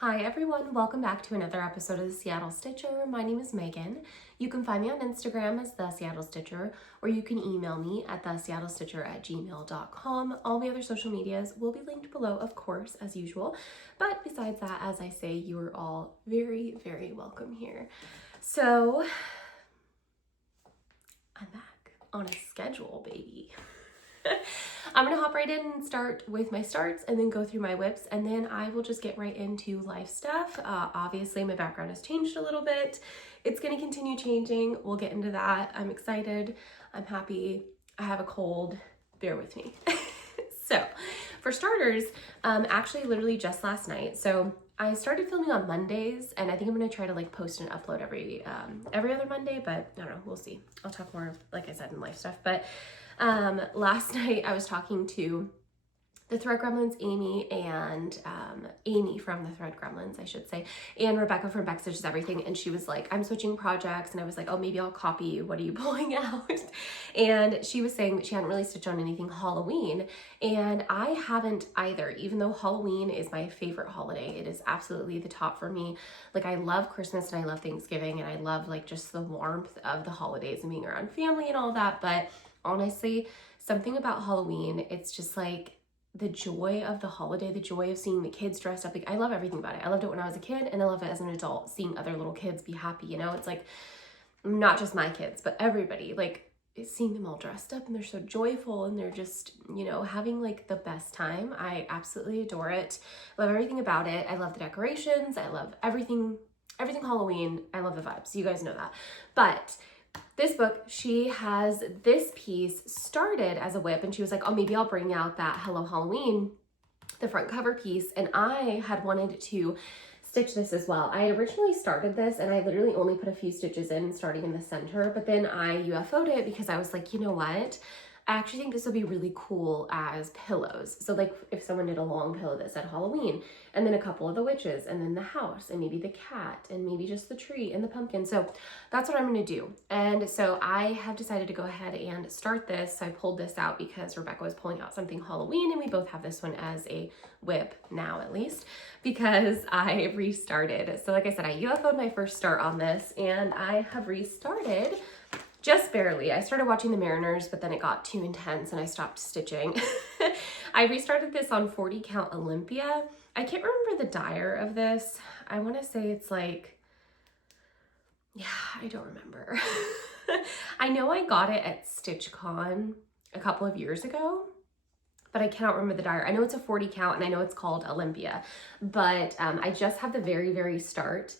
Hi everyone, welcome back to another episode of the Seattle Stitcher. My name is Megan. You can find me on Instagram as The Seattle Stitcher, or you can email me at theseattlestitcher@gmail.com. All the other social medias will be linked below, of course, as usual. But besides that, as I say, you are all very, very welcome here. So, I'm back on a schedule, baby. I'm gonna hop right in and start with my starts and then go through my whips, and then I will just get right into life stuff. Obviously my background has changed a little bit. It's gonna continue changing. We'll get into that. I'm excited. I'm happy. I have a cold. Bear with me. So for starters, actually literally just last night. So I started filming on Mondays, and I think I'm gonna try to post and upload every other Monday, but I don't know, we'll see. I'll talk more, like I said, in life stuff. But last night I was talking to the Thread Gremlins, Amy, and Amy from the Thread Gremlins, I should say, and Rebecca from Beck Stitches Everything, and she was like, I'm switching projects, and I was like, oh, maybe I'll copy you. What are you pulling out? And she was saying that she hadn't really stitched on anything Halloween, and I haven't either, even though Halloween is my favorite holiday. It is absolutely the top for me. Like, I love Christmas, and I love Thanksgiving, and I love, just the warmth of the holidays and being around family and all that, but honestly, something about Halloween, it's just the joy of the holiday, the joy of seeing the kids dressed up. I love everything about it. I loved it when I was a kid, and I love it as an adult, seeing other little kids be happy, It's not just my kids, but everybody, seeing them all dressed up, and they're so joyful, and they're just, having the best time. I absolutely adore it. Love everything about it. I love the decorations. I love everything Halloween. I love the vibes. You guys know that. But this book, she has this piece started as a whip, and she was like, oh, maybe I'll bring out that Hello Halloween, the front cover piece. And I had wanted to stitch this as well. I originally started this, and I literally only put a few stitches in starting in the center, but then I UFO'd it because I was like, you know what? I actually think this would be really cool as pillows. So if someone did a long pillow that said Halloween, and then a couple of the witches, and then the house, and maybe the cat, and maybe just the tree and the pumpkin. So that's what I'm gonna do. And so I have decided to go ahead and start this. So I pulled this out because Rebecca was pulling out something Halloween, and we both have this one as a whip now, at least, because I restarted. So like I said, I UFO'd my first start on this, and I have restarted just barely. I started watching The Mariners, but then it got too intense and I stopped stitching. I restarted this on 40 count Olympia. I can't remember the dyer of this. I want to say it's yeah, I don't remember. I know I got it at StitchCon a couple of years ago, but I cannot remember the dyer. I know it's a 40 count, and I know it's called Olympia, but I just have the very, very start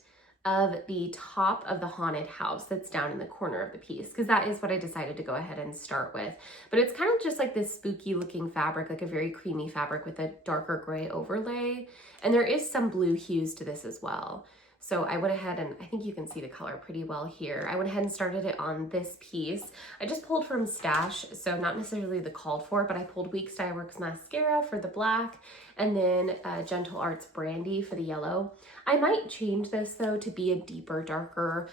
of the top of the haunted house that's down in the corner of the piece, because that is what I decided to go ahead and start with. But it's kind of just this spooky looking fabric, a very creamy fabric with a darker gray overlay, and there is some blue hues to this as well. So I went ahead, and I think you can see the color pretty well here. I went ahead and started it on this piece. I just pulled from Stash, so not necessarily the called for, but I pulled Weeks Dye Works Mascara for the black, and then Gentle Arts Brandy for the yellow. I might change this though to be a deeper, darker,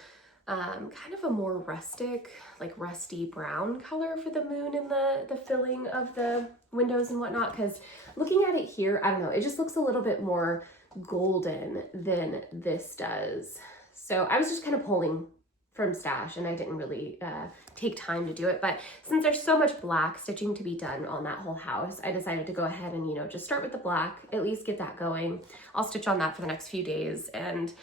kind of a more rustic, rusty brown color for the moon and the filling of the windows and whatnot, because looking at it here, I don't know, it just looks a little bit more golden than this does. So I was just kind of pulling from Stash, and I didn't really take time to do it, but since there's so much black stitching to be done on that whole house, I decided to go ahead and just start with the black, at least get that going. I'll stitch on that for the next few days, and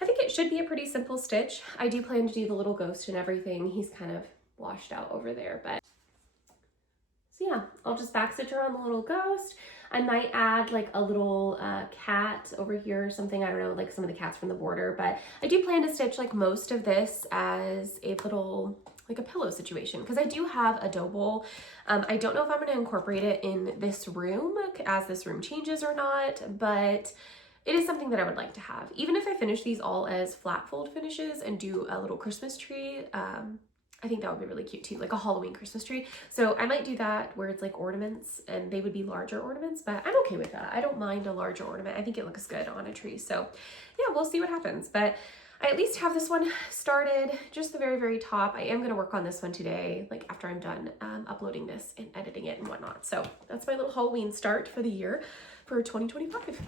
I think it should be a pretty simple stitch. I do plan to do the little ghost and everything. He's kind of washed out over there, but so yeah, I'll just back stitch her on the little ghost. I might add a little cat over here or something. I don't know, some of the cats from the border, but I do plan to stitch most of this as a little, a pillow situation, because I do have a dough bowl. I don't know if I'm going to incorporate it in this room as this room changes or not, but it is something that I would like to have. Even if I finish these all as flat fold finishes and do a little Christmas tree, I think that would be really cute too, a Halloween Christmas tree. So I might do that where it's ornaments, and they would be larger ornaments, but I'm okay with that. I don't mind a larger ornament. I think it looks good on a tree. So yeah, we'll see what happens. But I at least have this one started, just the very, very top. I am going to work on this one today, after I'm done uploading this and editing it and whatnot. So that's my little Halloween start for the year for 2025.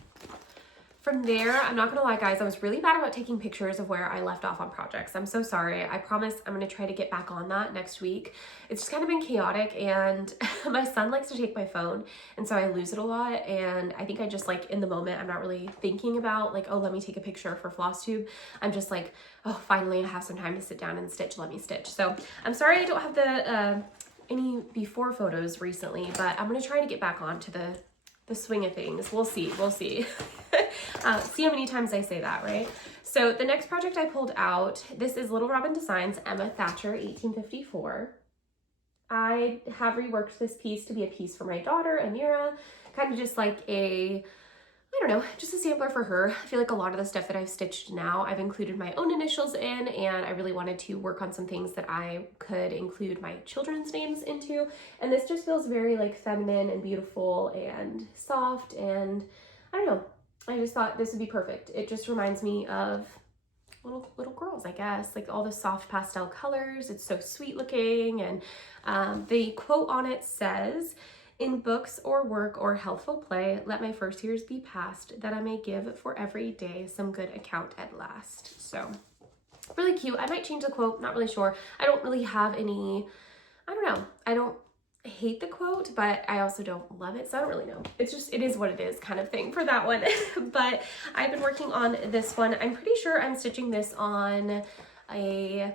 From there, I'm not gonna lie guys, I was really bad about taking pictures of where I left off on projects. I'm so sorry. I promise I'm gonna try to get back on that next week. It's just kind of been chaotic, and my son likes to take my phone, and so I lose it a lot. And I think I just like in the moment, I'm not really thinking about like, oh, let me take a picture for Flosstube. I'm just like, oh, finally I have some time to sit down and stitch, let me stitch. So I'm sorry I don't have the any before photos recently, but I'm gonna try to get back on to the swing of things. We'll see. See how many times I say that, right? So the next project I pulled out, this is Little Robin Designs, Emma Thatcher, 1854. I have reworked this piece to be a piece for my daughter, Amira, kind of just like a, I don't know, just a sampler for her. I feel like a lot of the stuff that I've stitched now, I've included my own initials in, and I really wanted to work on some things that I could include my children's names into. And this just feels very like feminine and beautiful and soft, and I don't know, I just thought this would be perfect. It just reminds me of little girls, I guess, like all the soft pastel colors. It's so sweet looking, and the quote on it says, "In books or work or healthful play, let my first years be past, that I may give for every day some good account at last." So really cute. I might change the quote, not really sure. I don't really have any, I don't know. I don't hate the quote, but I also don't love it, so I don't really know. It's just, it is what it is kind of thing for that one. But I've been working on this one. I'm pretty sure I'm stitching this on a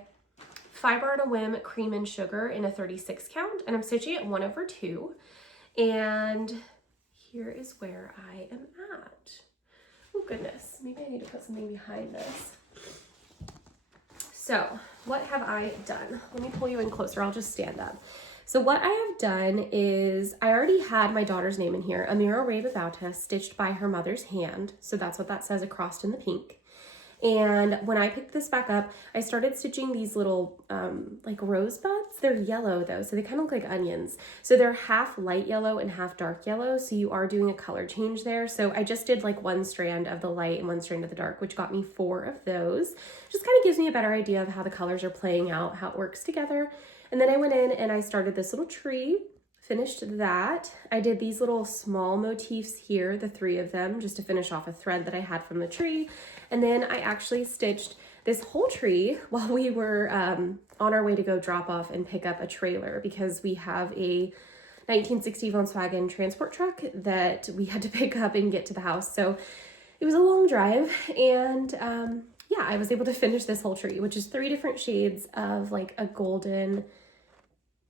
Fiber on a Whim cream and sugar in a 36 count, and I'm stitching it 1/2. And here is where I am at. Oh goodness, maybe I need to put something behind this. So what have I done? Let me pull you in closer, I'll just stand up. So what I have done is, I already had my daughter's name in here, Amira Ray Babauta, stitched by her mother's hand. So that's what that says across in the pink. And when I picked this back up, I started stitching these little like rosebuds. They're yellow though, so they kind of look like onions. So they're half light yellow and half dark yellow, so you are doing a color change there. So I just did like one strand of the light and one strand of the dark, which got me 4 of those. Just kind of gives me a better idea of how the colors are playing out, how it works together. And then I went in and I started this little tree, finished that. I did these little small motifs here, the 3 of them, just to finish off a thread that I had from the tree. And then I actually stitched this whole tree while we were on our way to go drop off and pick up a trailer, because we have a 1960 Volkswagen transport truck that we had to pick up and get to the house. So it was a long drive, and yeah, I was able to finish this whole tree, which is 3 different shades of like a golden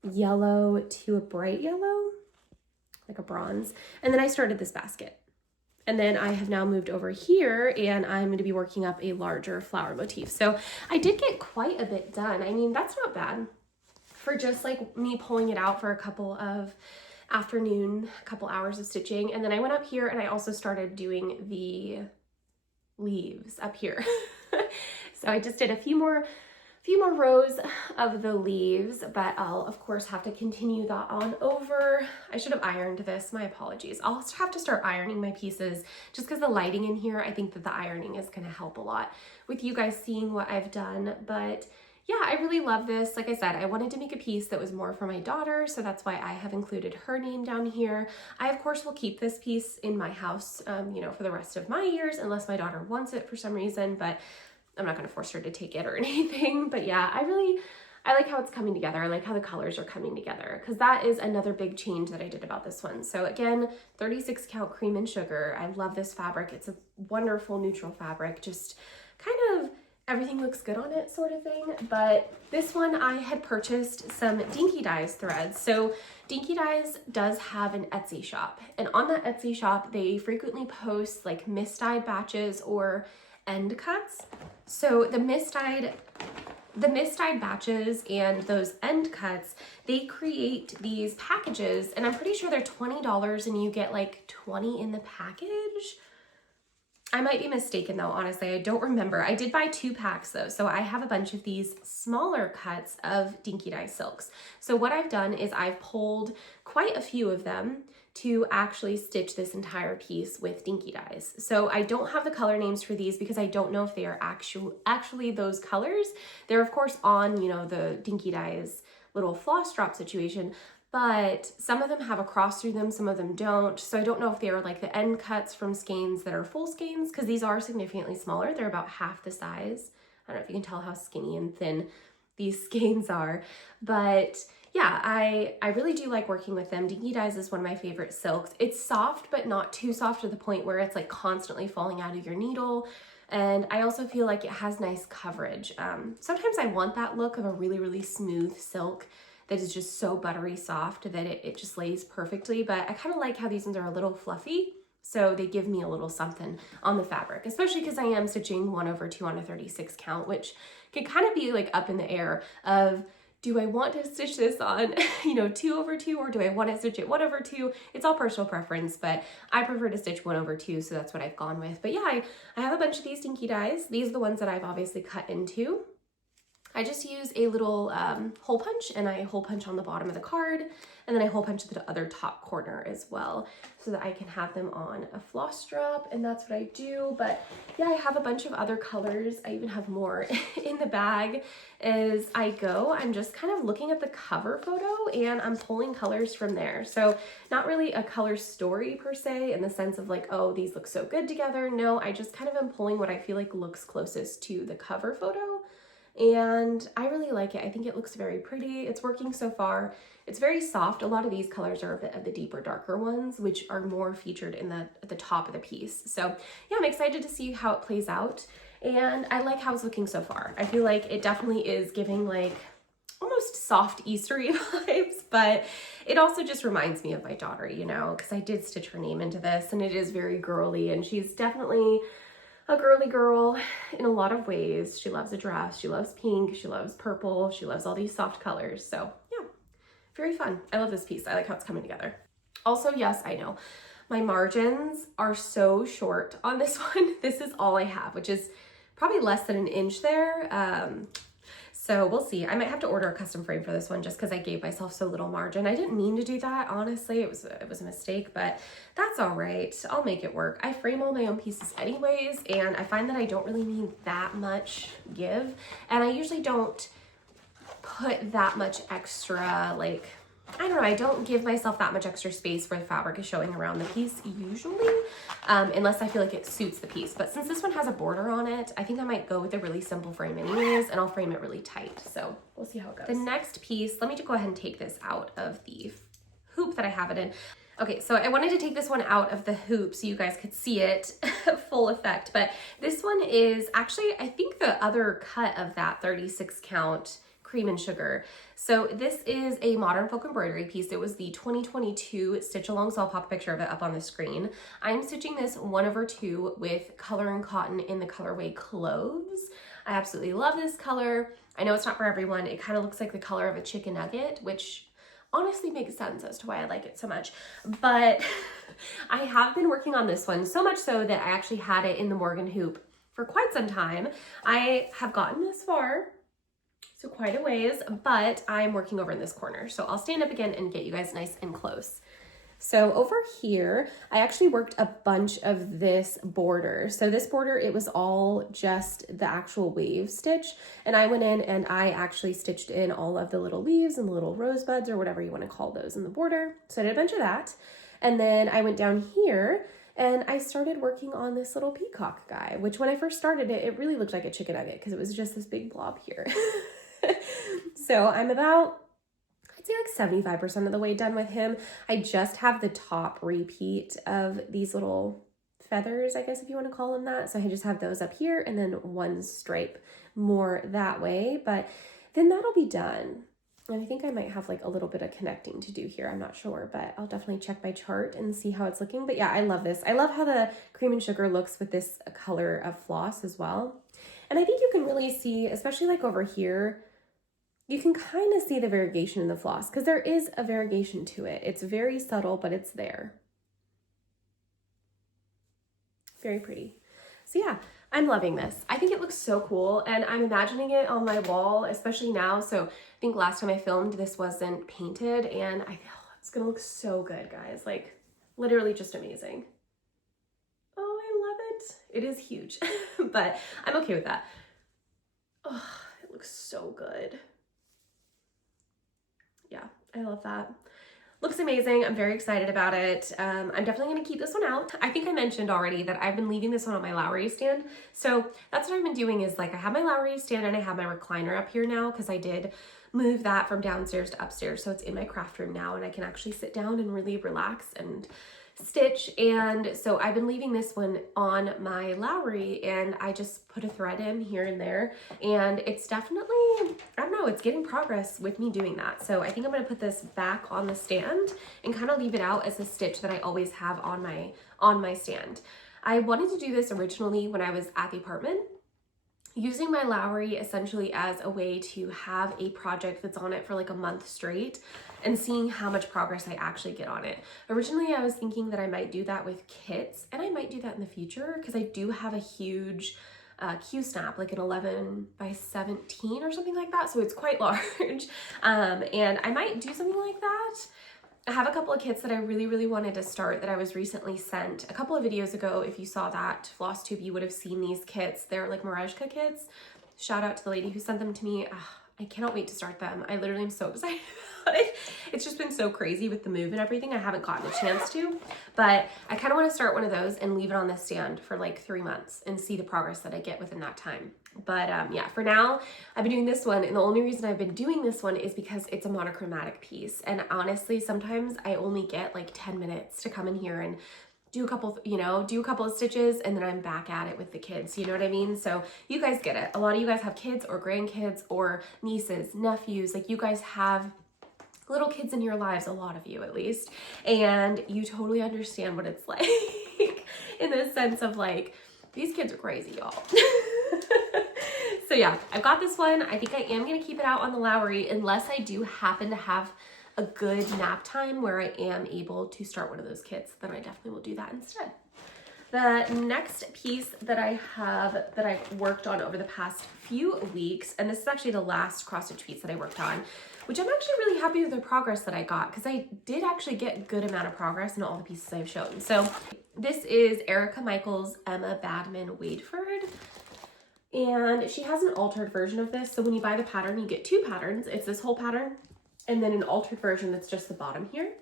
yellow to a bright yellow, like a bronze. And then I started this basket. And then I have now moved over here, and I'm going to be working up a larger flower motif. So I did get quite a bit done. I mean, that's not bad for just like me pulling it out for a couple hours of stitching. And then I went up here and I also started doing the leaves up here. So I just did a few more rows of the leaves, but I'll of course have to continue that on over. I should have ironed this, my apologies. I'll have to start ironing my pieces just because the lighting in here, I think that the ironing is going to help a lot with you guys seeing what I've done. But yeah, I really love this. Like I said, I wanted to make a piece that was more for my daughter, so that's why I have included her name down here. I of course will keep this piece in my house, you know, for the rest of my years, unless my daughter wants it for some reason, but I'm not going to force her to take it or anything. But yeah, I like how it's coming together. I like how the colors are coming together, because that is another big change that I did about this one. So again, 36 count cream and sugar. I love this fabric. It's a wonderful neutral fabric. Just kind of everything looks good on it sort of thing. But this one, I had purchased some Dinky Dyes threads. So Dinky Dyes does have an Etsy shop, and on that Etsy shop, they frequently post like misdyed batches or end cuts. So the misdyed batches and those end cuts, they create these packages, and I'm pretty sure they're $20 and you get like 20 in the package. I might be mistaken though, honestly, I don't remember. I did buy 2 packs though, so I have a bunch of these smaller cuts of Dinky Dye silks. So what I've done is I've pulled quite a few of them to actually stitch this entire piece with Dinky Dyes. So I don't have the color names for these because I don't know if they are actually those colors. They're of course on, you know, the Dinky Dyes little floss drop situation, but some of them have a cross through them, some of them don't. So I don't know if they are like the end cuts from skeins that are full skeins, because these are significantly smaller. They're about half the size. I don't know if you can tell how skinny and thin these skeins are, but yeah, I really do like working with them. Dinky Dyes is one of my favorite silks. It's soft, but not too soft to the point where it's like constantly falling out of your needle. And I also feel like it has nice coverage. Sometimes I want that look of a really, really smooth silk that is just so buttery soft that it just lays perfectly. But I kind of like how these ones are a little fluffy, so they give me a little something on the fabric, especially because I am stitching 1/2 on a 36 count, which can kind of be like up in the air of, do I want to stitch this on, 2/2, or do I want to stitch it 1/2? It's all personal preference, but I prefer to stitch 1/2, so that's what I've gone with. But yeah, I have a bunch of these Dinky Dyes. These are the ones that I've obviously cut into. I just use a little hole punch, and I hole punch on the bottom of the card, and then I hole punch the other top corner as well, so that I can have them on a floss drop, and that's what I do. But yeah, I have a bunch of other colors. I even have more in the bag as I go. I'm just kind of looking at the cover photo, and I'm pulling colors from there. So not really a color story per se, in the sense of like, oh, these look so good together. No, I just kind of am pulling what I feel like looks closest to the cover photo. And I really like it. I think it looks very pretty. It's working so far. It's very soft. A lot of these colors are a bit of the deeper, darker ones, which are more featured in at the top of the piece. So yeah, I'm excited to see how it plays out. And I like how it's looking so far. I feel like it definitely is giving like almost soft Eastery vibes, but it also just reminds me of my daughter, because I did stitch her name into this, and it is very girly, and she's definitely a girly girl in a lot of ways. She loves a dress, she loves pink, she loves purple, she loves all these soft colors. So yeah, very fun. I love this piece. I like how it's coming together. Also, yes, I know my margins are so short on this one. This is all I have, which is probably less than 1 inch there. So we'll see. I might have to order a custom frame for this one, just because I gave myself so little margin. I didn't mean to do that, honestly. It was a mistake, but that's all right. I'll make it work. I frame all my own pieces anyways, and I find that I don't really need that much give. And I usually don't put that much extra, like, I don't know, I don't give myself that much extra space where the fabric is showing around the piece usually, unless I feel like it suits the piece. But since this one has a border on it, I think I might go with a really simple frame anyways, and I'll frame it really tight. So we'll see how it goes. The next piece, let me just go ahead and take this out of the hoop that I have it in. Okay, so I wanted to take this one out of the hoop so you guys could see it full effect, but this one is actually, I think, the other cut of that 36 count Cream and Sugar. So this is a modern folk embroidery piece. It was the 2022 stitch along, so I'll pop a picture of it up on the screen. I'm stitching this 1/2 with Color and Cotton in the colorway Cloves. I absolutely love this color. I know it's not for everyone. It kind of looks like the color of a chicken nugget, which honestly makes sense as to why I like it so much. But I have been working on this one so much so that I actually had it in the Morgan hoop for quite some time. I have gotten this far, so quite a ways, but I'm working over in this corner. So I'll stand up again and get you guys nice and close. So over here, I actually worked a bunch of this border. So this border, it was all just the actual wave stitch. And I went in and I actually stitched in all of the little leaves and the little rosebuds, or whatever you want to call those, in the border. So I did a bunch of that. And then I went down here and I started working on this little peacock guy, which when I first started it, it really looked like a chicken nugget because it was just this big blob here. So I'm about, I'd say like 75% of the way done with him. I just have the top repeat of these little feathers, I guess if you want to call them that. So I just have those up here and then one stripe more that way, but then that'll be done. And I think I might have like a little bit of connecting to do here. I'm not sure, but I'll definitely check my chart and see how it's looking. But yeah, I love this. I love how the Cream and Sugar looks with this color of floss as well. And I think you can really see, especially like over here, you can kind of see the variegation in the floss because there is a variegation to it. It's very subtle, but it's there. Very pretty. So yeah, I'm loving this. I think it looks so cool, and I'm imagining it on my wall, especially now. So I think last time I filmed, this wasn't painted, and I feel it's gonna look so good, guys. Like literally just amazing. Oh, I love it. It is huge, but I'm okay with that. Oh, it looks so good. Yeah, I love that. Looks amazing. I'm very excited about it. I'm definitely going to keep this one out. I think I mentioned already that I've been leaving this one on my Lowry stand. So that's what I've been doing is like I have my Lowry stand and I have my recliner up here now because I did move that from downstairs to upstairs. So it's in my craft room now and I can actually sit down and really relax and stitch. And so I've been leaving this one on my Lowry and I just put a thread in here and there, and it's definitely, I don't know, it's getting progress with me doing that. So I think I'm going to put this back on the stand and kind of leave it out as a stitch that I always have on my stand. I wanted to do this originally when I was at the apartment, using my Lowry essentially as a way to have a project that's on it for like a month straight and seeing how much progress I actually get on it. Originally, I was thinking that I might do that with kits, and I might do that in the future because I do have a huge Q-snap, like an 11 by 17 or something like that, so it's quite large. And I might do something like that. I have a couple of kits that I really wanted to start that I was recently sent a couple of videos ago. If you saw that Flosstube, you would have seen these kits. They're like Marajka kits. Shout out to the lady who sent them to me. I cannot wait to start them. I literally am so excited about it. It's just been so crazy with the move and everything. I haven't gotten a chance to, but I kind of want to start one of those and leave it on the stand for like 3 months and see the progress that I get within that time. But yeah, for now, I've been doing this one, and the only reason I've been doing this one is because it's a monochromatic piece. And honestly, sometimes I only get like 10 minutes to come in here and do a couple, do a couple of stitches, and then I'm back at it with the kids. You know what I mean? So you guys get it. A lot of you guys have kids or grandkids or nieces, nephews. Like you guys have little kids in your lives, a lot of you at least, and you totally understand what it's like in the sense of like, these kids are crazy, y'all. So yeah, I've got this one. I think I am going to keep it out on the Lowry unless I do happen to have a good nap time where I am able to start one of those kits, then I definitely will do that instead. The next piece that I have that I've worked on over the past few weeks, and this is actually the last cross stitch piece that I worked on, which I'm actually really happy with the progress that I got because I did actually get a good amount of progress in all the pieces I've shown. So this is Erica Michaels' Emma Badman Wadeford. And she has an altered version of this. So when you buy the pattern, you get 2 patterns. It's this whole pattern and then an altered version that's just the bottom here.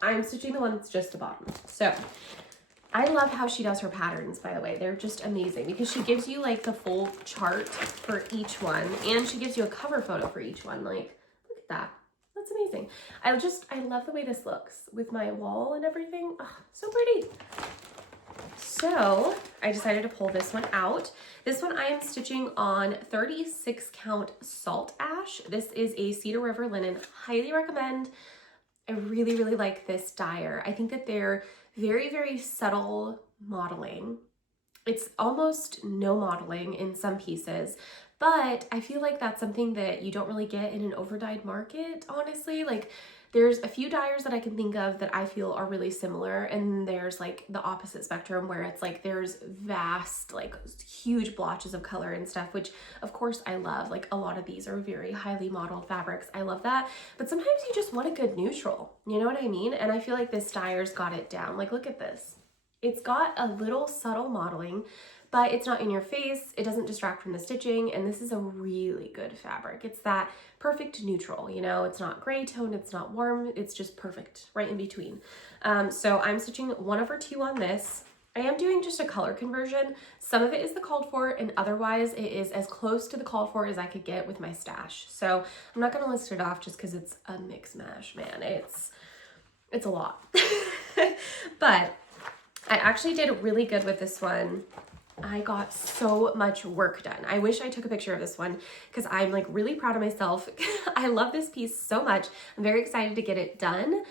I'm stitching the one that's just the bottom. So I love how she does her patterns, by the way. They're just amazing because she gives you like the full chart for each one, and she gives you a cover photo for each one. Like, look at that. That's amazing. I love the way this looks with my wall and everything. Oh, so pretty. So I decided to pull this one out. This one I am stitching on 36 count salt ash. This is a Cedar River linen. Highly recommend. I really like this dyer. I think that they're very subtle modeling. It's almost no modeling in some pieces, but I feel like that's something that you don't really get in an over-dyed market, honestly. Like, there's a few dyers that I can think of that I feel are really similar, and there's like the opposite spectrum where it's like there's vast, like huge blotches of color and stuff, which of course I love. Like a lot of these are very highly modeled fabrics. I love that. But sometimes you just want a good neutral, you know what I mean? And I feel like this dyer's got it down. Like, look at this. It's got a little subtle modeling, but it's not in your face. It doesn't distract from the stitching. And this is a really good fabric. It's that perfect neutral, it's not gray tone, it's not warm, it's just perfect, right in between. So I'm stitching 1/2 on this. I am doing just a color conversion. Some of it is the called for, and otherwise it is as close to the called for as I could get with my stash. So I'm not gonna list it off just because it's a mix mash, man. It's a lot. But I actually did really good with this one. I got so much work done. I wish I took a picture of this one because I'm like really proud of myself. I love this piece so much. I'm very excited to get it done.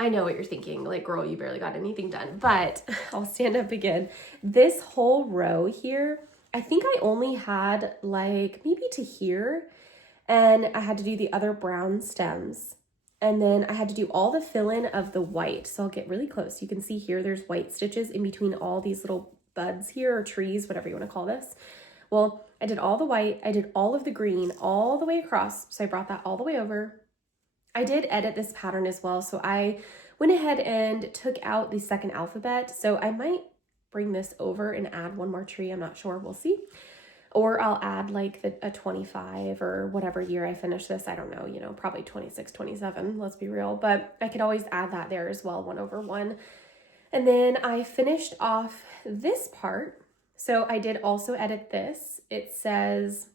I know what you're thinking, like, girl, you barely got anything done, but I'll stand up again. This whole row here, I think I only had like maybe to here, and I had to do the other brown stems. And then I had to do all the fill-in of the white. So I'll get really close. You can see here, there's white stitches in between all these little buds here, or trees, whatever you want to call this. Well, I did all the white, I did all of the green all the way across. So I brought that all the way over. I did edit this pattern as well. So I went ahead and took out the second alphabet. So I might bring this over and add one more tree. I'm not sure, we'll see. or I'll add like a 25 or whatever year I finish this. I don't know, you know, probably 26, 27, let's be real. But I could always add that there as well, 1/1. And then I finished off this part. So I did also edit this. It says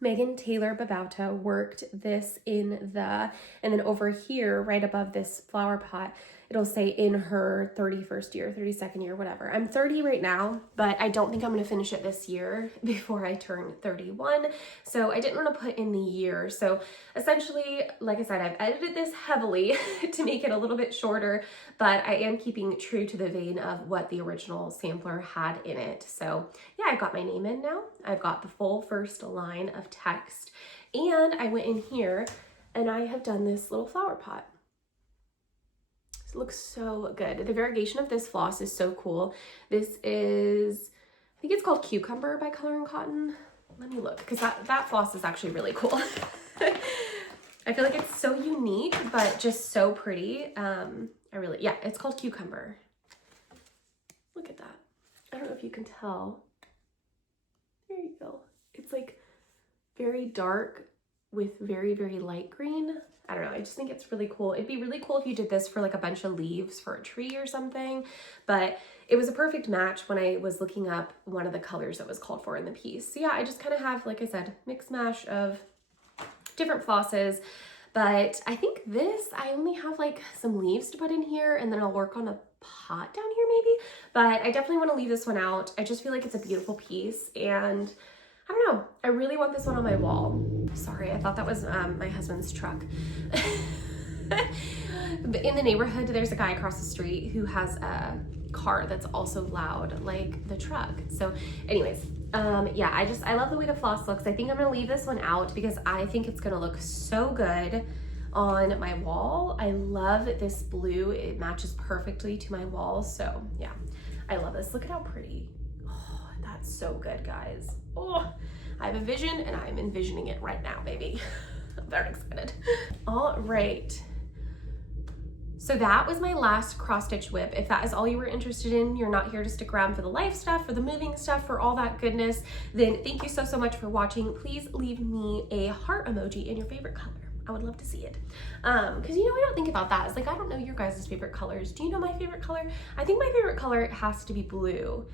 Megan Taylor Babauta worked this in the, and then over here, right above this flower pot, it'll say in her 31st year, 32nd year, whatever. I'm 30 right now, but I don't think I'm going to finish it this year before I turn 31. So I didn't want to put in the year. So essentially, like I said, I've edited this heavily to make it a little bit shorter, but I am keeping true to the vein of what the original sampler had in it. So yeah, I've got my name in now. I've got the full first line of text, and I went in here and I have done this little flower pot. It looks so good. The variegation of this floss is so cool. This is, I think it's called Cucumber by Color and Cotton. Let me look, because that floss is actually really cool. I feel like it's so unique, but just so pretty. Yeah, it's called Cucumber. Look at that. I don't know if you can tell. There you go. It's like very dark with very, very light green. I don't know, I just think it's really cool. It'd be really cool if you did this for like a bunch of leaves for a tree or something, but it was a perfect match when I was looking up one of the colors that was called for in the piece. So yeah, I just kind of have, like I said, mix mash of different flosses, but I think this, I only have like some leaves to put in here, and then I'll work on a pot down here maybe, but I definitely want to leave this one out. I just feel like it's a beautiful piece, and I don't know, I really want this one on my wall. Sorry, I thought that was my husband's truck. In the neighborhood, there's a guy across the street who has a car that's also loud like the truck. So anyways, yeah, I love the way the floss looks. I think I'm gonna leave this one out because I think it's gonna look so good on my wall. I love this blue. It matches perfectly to my wall. So yeah, I love this. Look at how pretty. Oh, that's so good, guys. Oh, I have a vision and I'm envisioning it right now, baby. I'm very excited. All right. So that was my last cross stitch whip. If that is all you were interested in, you're not here to stick around for the life stuff, for the moving stuff, for all that goodness, then thank you so, so much for watching. Please leave me a heart emoji in your favorite color. I would love to see it. Because you know, I don't think about that. It's like, I don't know your guys' favorite colors. Do you know my favorite color? I think my favorite color has to be blue,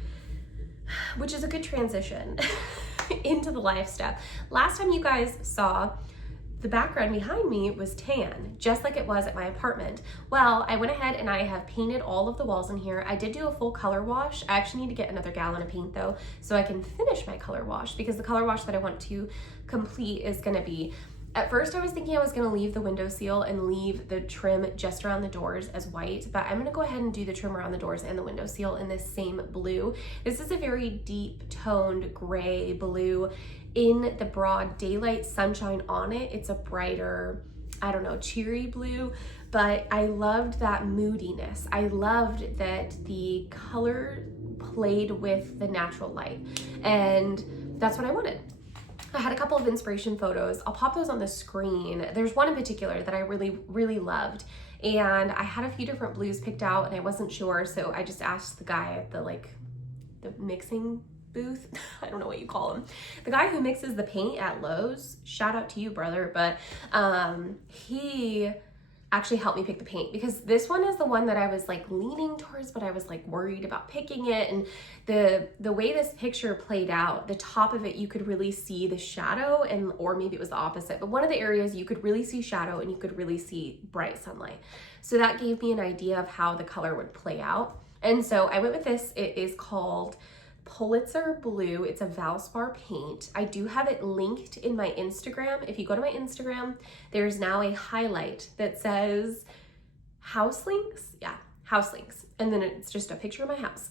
which is a good transition into the life stuff. Last time you guys saw, the background behind me was tan, just like it was at my apartment. Well, I went ahead and I have painted all of the walls in here. I did do a full color wash. I actually need to get another gallon of paint though, so I can finish my color wash, because the color wash that I want to complete is gonna be, at first I was thinking I was gonna leave the windowsill and leave the trim just around the doors as white, but I'm gonna go ahead and do the trim around the doors and the windowsill in this same blue. This is a very deep toned gray blue. In the broad daylight sunshine on it, it's a brighter, I don't know, cheery blue, but I loved that moodiness. I loved that the color played with the natural light, and that's what I wanted. I had a couple of inspiration photos. I'll pop those on the screen. There's one in particular that I really, really loved, and I had a few different blues picked out and I wasn't sure, so I just asked the guy at the mixing booth, I don't know what you call him, the guy who mixes the paint at Lowe's, shout out to you, brother, but he actually helped me pick the paint, because this one is the one that I was like leaning towards, but I was like worried about picking it, and the way this picture played out, the top of it you could really see the shadow, and or maybe it was the opposite, but one of the areas you could really see shadow and you could really see bright sunlight. So that gave me an idea of how the color would play out, and so I went with this. It is called Pulitzer Blue. It's a Valspar paint. I do have it linked in my Instagram. If you go to my Instagram, there's now a highlight that says house links. Yeah, house links. And then it's just a picture of my house.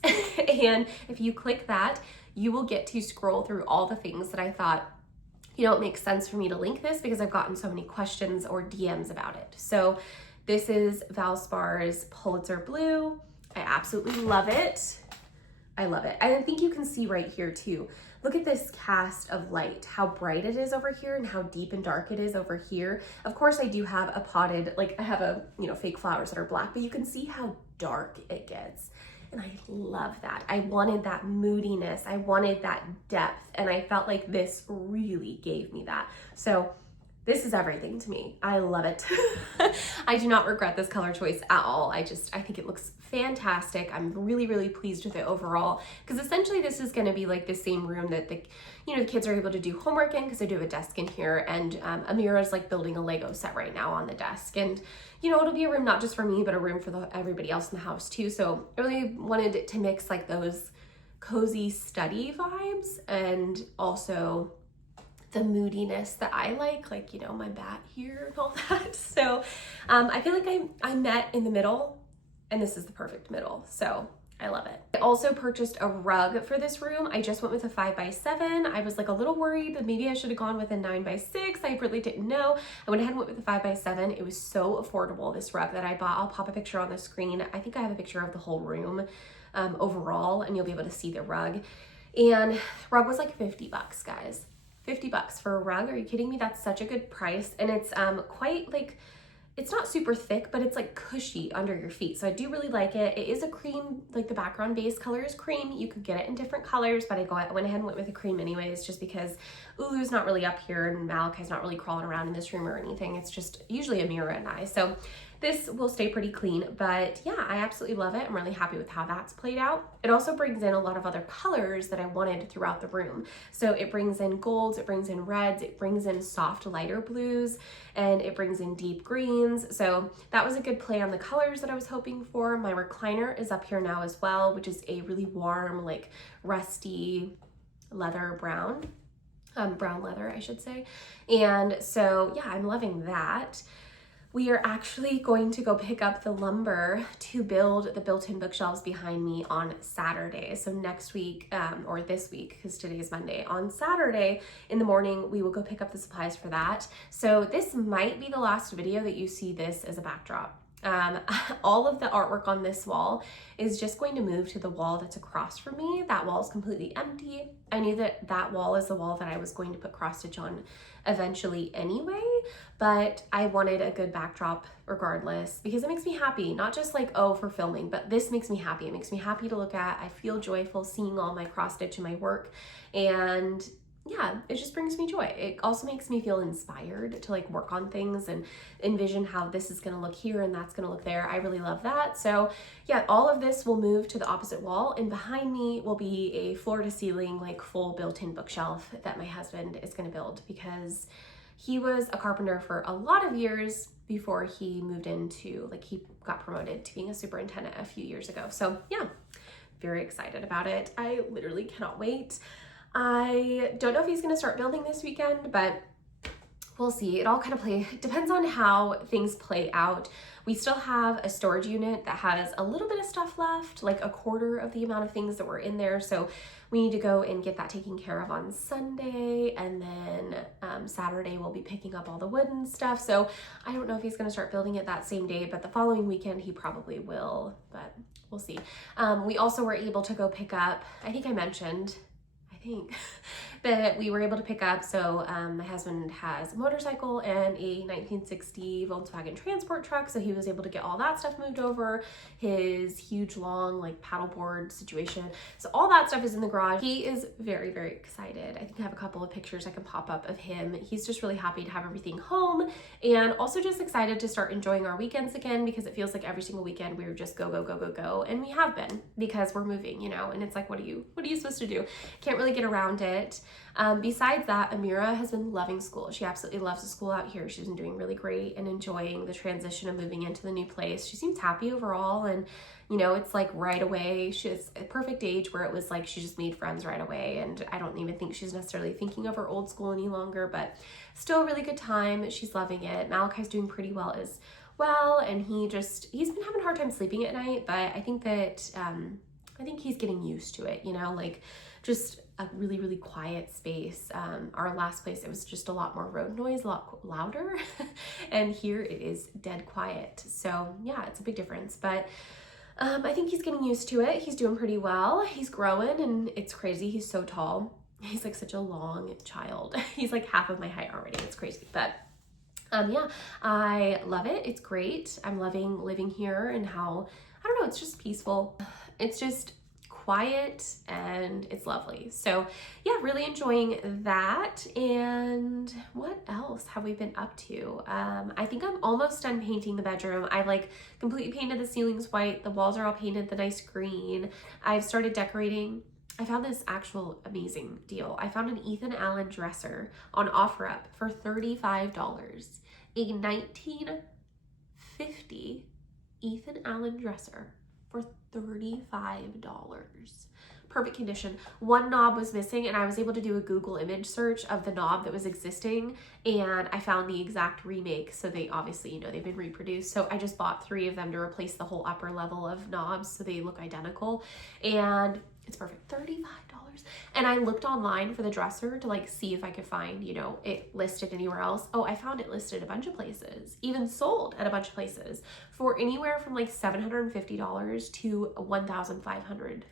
And if you click that, you will get to scroll through all the things that I thought, you know, it makes sense for me to link this, because I've gotten so many questions or DMs about it. So this is Valspar's Pulitzer Blue. I absolutely love it. I love it. I think you can see right here too. Look at this cast of light, how bright it is over here and how deep and dark it is over here. Of course, I do have a potted, like I have a, you know, fake flowers that are black, but you can see how dark it gets. And I love that. I wanted that moodiness. I wanted that depth. And I felt like this really gave me that. So this is everything to me. I love it. I do not regret this color choice at all. I think it looks fantastic. I'm really, really pleased with it overall, because essentially this is gonna be like the same room that the kids are able to do homework in, because I do have a desk in here, and Amira's like building a Lego set right now on the desk. And it'll be a room not just for me, but a room for everybody else in the house too. So I really wanted it to mix like those cozy study vibes and also the moodiness that I like my bat here and all that. So I feel like I met in the middle, and this is the perfect middle. So I love it. I also purchased a rug for this room. I just went with a 5x7. I was like a little worried that maybe I should have gone with a 9x6. I really didn't know. I went ahead and went with the 5x7. It was so affordable, this rug that I bought. I'll pop a picture on the screen. I think I have a picture of the whole room overall, and you'll be able to see the rug. And the rug was like $50, guys. $50 for a rug. Are you kidding me? That's such a good price. And it's quite like, it's not super thick, but it's like cushy under your feet. So I do really like it. It is a cream, like the background base color is cream. You could get it in different colors, but I went ahead and went with a cream anyways, just because Ulu's not really up here and Malachi's not really crawling around in this room or anything. It's just usually Amira and I. So this will stay pretty clean, but yeah, I absolutely love it. I'm really happy with how that's played out. It also brings in a lot of other colors that I wanted throughout the room. So it brings in golds, it brings in reds, it brings in soft lighter blues, and it brings in deep greens. So that was a good play on the colors that I was hoping for. My recliner is up here now as well, which is a really warm, like rusty leather brown, brown leather, I should say. And so yeah, I'm loving that. We are actually going to go pick up the lumber to build the built-in bookshelves behind me on Saturday. So next week, or this week, because today is Monday, on Saturday in the morning, we will go pick up the supplies for that. So this might be the last video that you see this as a backdrop. All of the artwork on this wall is just going to move to the wall that's across from me. That wall is completely empty. I knew that that wall is the wall that I was going to put cross stitch on eventually anyway, but I wanted a good backdrop regardless, because it makes me happy, not just like, oh, for filming, but this makes me happy. It makes me happy to look at. I feel joyful seeing all my cross stitch in my work, and yeah, it just brings me joy. It also makes me feel inspired to like work on things and envision how this is gonna look here and that's gonna look there. I really love that. So yeah, all of this will move to the opposite wall, and behind me will be a floor to ceiling, like full built-in bookshelf that my husband is gonna build, because he was a carpenter for a lot of years before he moved into, like, he got promoted to being a superintendent a few years ago. So yeah, very excited about it. I literally cannot wait. I don't know if he's gonna start building this weekend, but we'll see. It all kind of depends on how things play out. We still have a storage unit that has a little bit of stuff left, like a quarter of the amount of things that were in there. So we need to go and get that taken care of on Sunday. And then Saturday we'll be picking up all the wooden stuff. So I don't know if he's gonna start building it that same day, but the following weekend he probably will, but we'll see. We also were able to go pick up, I think I mentioned, that we were able to pick up. So my husband has a motorcycle and a 1960 Volkswagen transport truck. So he was able to get all that stuff moved over, his huge long like paddleboard situation. So all that stuff is in the garage. He is very, very excited. I think I have a couple of pictures I can pop up of him. He's just really happy to have everything home, and also just excited to start enjoying our weekends again, because it feels like every single weekend we're just go, go, go, go, go. And we have been, because we're moving, and it's like, what are you supposed to do? Can't really get around it. Besides that, Amira has been loving school. She absolutely loves the school out here. She's been doing really great and enjoying the transition of moving into the new place. She seems happy overall, and it's like right away. She's a perfect age where it was like she just made friends right away, and I don't even think she's necessarily thinking of her old school any longer, but still a really good time. She's loving it. Malachi's doing pretty well as well, and he's been having a hard time sleeping at night, but I think that I think he's getting used to it, like just a really, really quiet space. Our last place, it was just a lot more road noise, a lot louder. And here it is dead quiet. So yeah, it's a big difference, but I think he's getting used to it. He's doing pretty well. He's growing, and it's crazy. He's so tall. He's like such a long child. He's like half of my height already. It's crazy, but yeah, I love it. It's great. I'm loving living here and how, I don't know, it's just peaceful. It's just quiet and it's lovely. So yeah, really enjoying that. And what else have we been up to? I think I'm almost done painting the bedroom. I like completely painted the ceilings white. The walls are all painted the nice green. I've started decorating. I found this actual amazing deal. I found an Ethan Allen dresser on OfferUp for $35. A 1950 Ethan Allen dresser for $35. Perfect condition. One knob was missing and I was able to do a Google image search of the knob that was existing and I found the exact remake. So they obviously, you know, they've been reproduced. So I just bought 3 of them to replace the whole upper level of knobs so they look identical. And it's perfect. $35. And I looked online for the dresser to like see if I could find, you know, it listed anywhere else. Oh, I found it listed a bunch of places, even sold at a bunch of places for anywhere from like $750 to $1,500.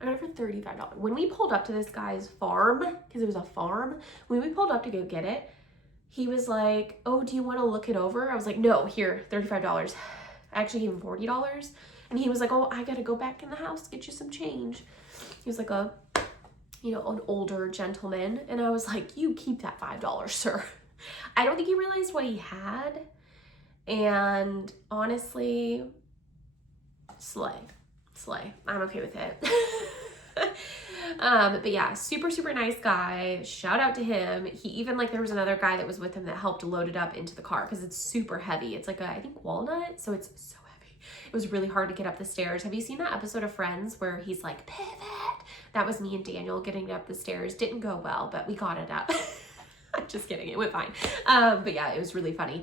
I got it for $35. When we pulled up to this guy's farm, because it was a farm, when we pulled up to go get it, he was like, oh, do you want to look it over? I was like, no, here, $35. I actually gave him $40. And he was like, oh, I got to go back in the house, get you some change. He was like an older gentleman. And I was like, you keep that $5, sir. I don't think he realized what he had. And honestly, slay. I'm okay with it. But yeah, super, super nice guy. Shout out to him. He even there was another guy that was with him that helped load it up into the car because it's super heavy. It's like I think walnut. So it's so heavy. It was really hard to get up the stairs. Have you seen that episode of Friends where he's like, pivot? That was me and Daniel getting it up the stairs. Didn't go well, but we got it up. I'm just kidding. It went fine. But yeah, it was really funny.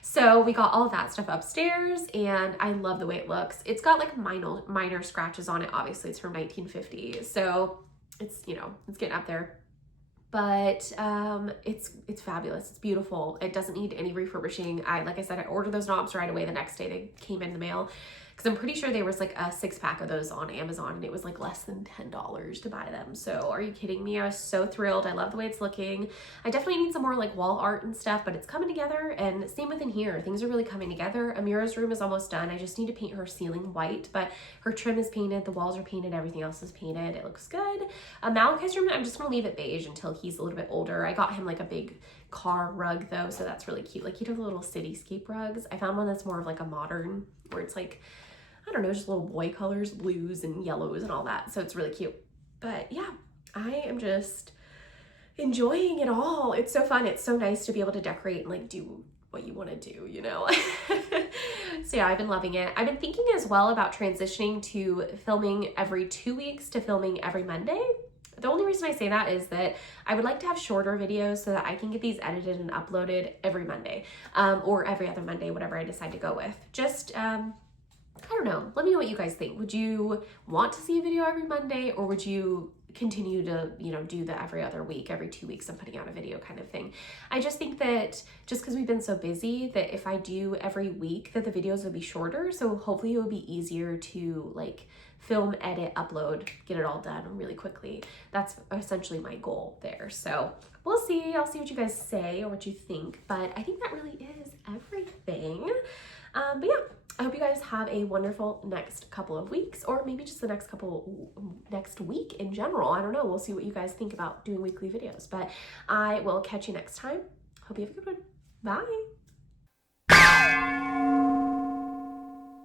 So we got all of that stuff upstairs and I love the way it looks. It's got like minor scratches on it. Obviously it's from 1950. So it's, you know, it's getting up there, but it's fabulous. It's beautiful. It doesn't need any refurbishing. Like I said, I ordered those knobs right away. The next day they came in the mail. Because I'm pretty sure there was like a 6-pack of those on Amazon and it was like less than $10 to buy them. So are you kidding me? I was so thrilled. I love the way it's looking. I definitely need some more like wall art and stuff, but it's coming together. And same within here. Things are really coming together. Amira's room is almost done. I just need to paint her ceiling white, but her trim is painted. The walls are painted. Everything else is painted. It looks good. Malachi's room, I'm just going to leave it beige until he's a little bit older. I got him like a big car rug though. So that's really cute. Like he does little cityscape rugs. I found one that's more of like a modern where it's like, I don't know, just little boy colors, blues and yellows and all that. So it's really cute. But yeah, I am just enjoying it all. It's so fun. It's so nice to be able to decorate and like do what you want to do, you know? So yeah, I've been loving it. I've been thinking as well about transitioning to filming every 2 weeks to filming every Monday. The only reason I say that is that I would like to have shorter videos so that I can get these edited and uploaded every Monday, or every other Monday, whatever I decide to go with. Just, I don't know. Let me know what you guys think. Would you want to see a video every Monday or would you continue to, you know, do the every other week, every 2 weeks I'm putting out a video kind of thing? I just think that just because we've been so busy that if I do every week that the videos will be shorter. So hopefully it will be easier to like film, edit, upload, get it all done really quickly. That's essentially my goal there. So we'll see. I'll see what you guys say or what you think, but I think that really is everything. But yeah. I hope you guys have a wonderful next couple of weeks or maybe just the next week in general. I don't know. We'll see what you guys think about doing weekly videos, but I will catch you next time. Hope you have a good one. Bye.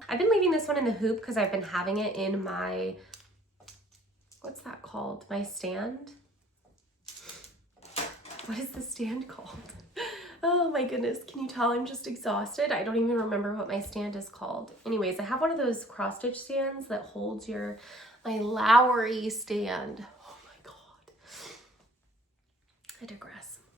I've been leaving this one in the hoop because I've been having it in my, what's that called? My stand? What is the stand called? Oh my goodness, can you tell I'm just exhausted? I don't even remember what my stand is called. Anyways, I have one of those cross stitch stands that holds my Lowry stand. Oh my God. I digress.